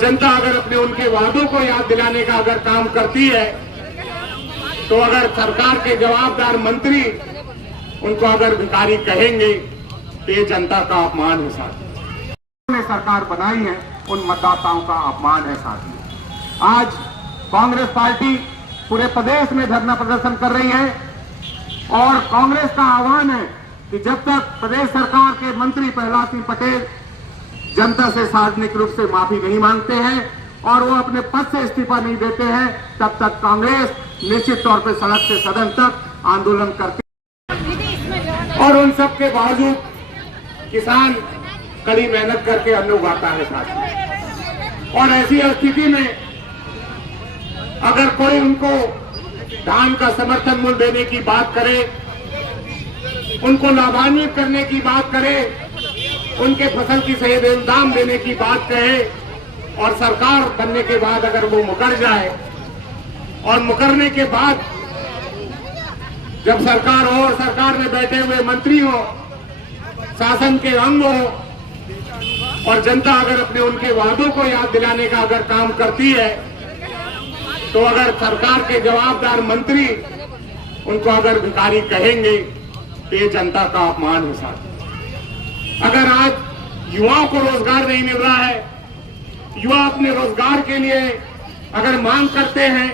जनता अगर अपने उनके वादों को याद दिलाने का अगर काम करती है, तो अगर सरकार के जवाबदार मंत्री उनको अगर भिखारी कहेंगे तो ये जनता का अपमान है साथी। उन्होंने सरकार बनाई है, उन मतदाताओं का अपमान है साथी। आज कांग्रेस पार्टी पूरे प्रदेश में धरना प्रदर्शन कर रही है और कांग्रेस का आह्वान है कि जब तक प्रदेश सरकार के मंत्री प्रहलाद सिंह पटेल जनता से सार्वजनिक रूप से माफी नहीं मांगते हैं और वो अपने पद से इस्तीफा नहीं देते हैं, तब तक कांग्रेस निश्चित तौर पर सड़क से सदन तक आंदोलन करती है। और उन सब के बावजूद किसान कड़ी मेहनत करके अन्न उगाता है साथी। और ऐसी स्थिति में अगर कोई उनको धान का समर्थन मूल्य देने की बात करे, उनको लाभान्वित करने की बात करे, उनके फसल की सही दाम देने की बात कहे और सरकार बनने के बाद अगर वो मुकर जाए और मुकरने के बाद जब सरकार हो और सरकार में बैठे हुए मंत्री हो, शासन के अंग हो और जनता अगर अपने उनके वादों को याद दिलाने का अगर काम करती है, तो अगर सरकार के जवाबदार मंत्री उनको अगर भिखारी कहेंगे तो ये जनता का अपमान है साथी। अगर आज युवाओं को रोजगार नहीं मिल रहा है, युवा अपने रोजगार के लिए अगर मांग करते हैं,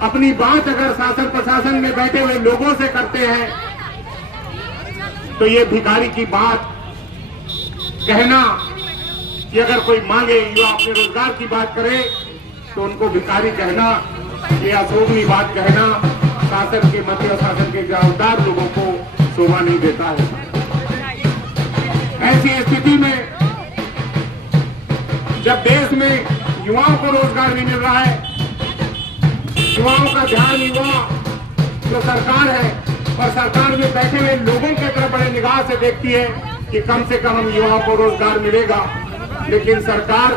अपनी बात अगर शासन प्रशासन में बैठे हुए लोगों से करते हैं, तो ये भिखारी की बात कहना कि अगर कोई मांगे, युवा अपने रोजगार की बात करे तो उनको भिखारी कहना, ये अशोभनीय बात कहना शासन के मंत्री और शासन के जवाबदार लोगों को शोभा नहीं देता है। ऐसी स्थिति में जब देश में युवाओं को रोजगार नहीं मिल रहा है, युवाओं का ध्यान युवा जो सरकार है और सरकार में बैठे हुए लोगों की तरफ बड़े निगाह से देखती है कि कम से कम हम युवाओं को रोजगार मिलेगा, लेकिन सरकार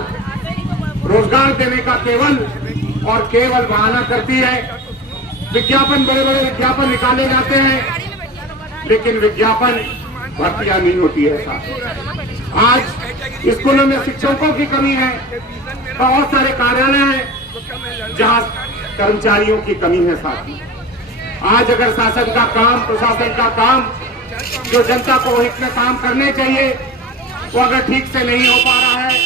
रोजगार देने का केवल बहाना करती है। विज्ञापन, बड़े बड़े विज्ञापन निकाले जाते हैं, लेकिन विज्ञापन भर्तियां नहीं होती है साथ। आज स्कूलों में शिक्षकों की कमी है, बहुत सारे कार्यालय हैं जहां कर्मचारियों की कमी है साथी। आज अगर शासन का काम, प्रशासन का काम जो जनता को हित में काम करने चाहिए वो अगर ठीक से नहीं हो पा रहा है,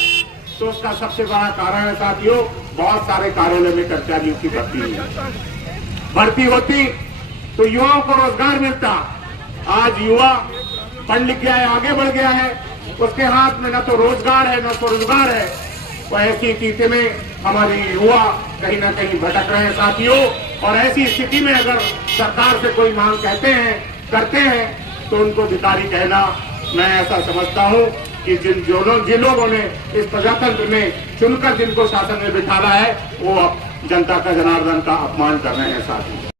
तो उसका सबसे बड़ा कारण है साथियों, बहुत सारे कार्यालय में कर्मचारियों की भर्ती है। भर्ती होती तो युवाओं को रोजगार मिलता। आज युवा पढ़ लिख गया है, आगे बढ़ गया है, उसके हाथ में न तो रोजगार है न स्वरोजगार है। तो ऐसी स्थिति में हमारे युवा कहीं ना कहीं भटक रहे हैं साथियों। और ऐसी स्थिति में अगर सरकार से कोई मांग करते हैं तो उनको भिखारी कहना, मैं ऐसा समझता हूं कि जिन लोगों ने इस प्रजातंत्र में चुनकर जिनको शासन में बिठाना है, वो अब जनता का जनार्दन का अपमान कर रहे हैं साथी।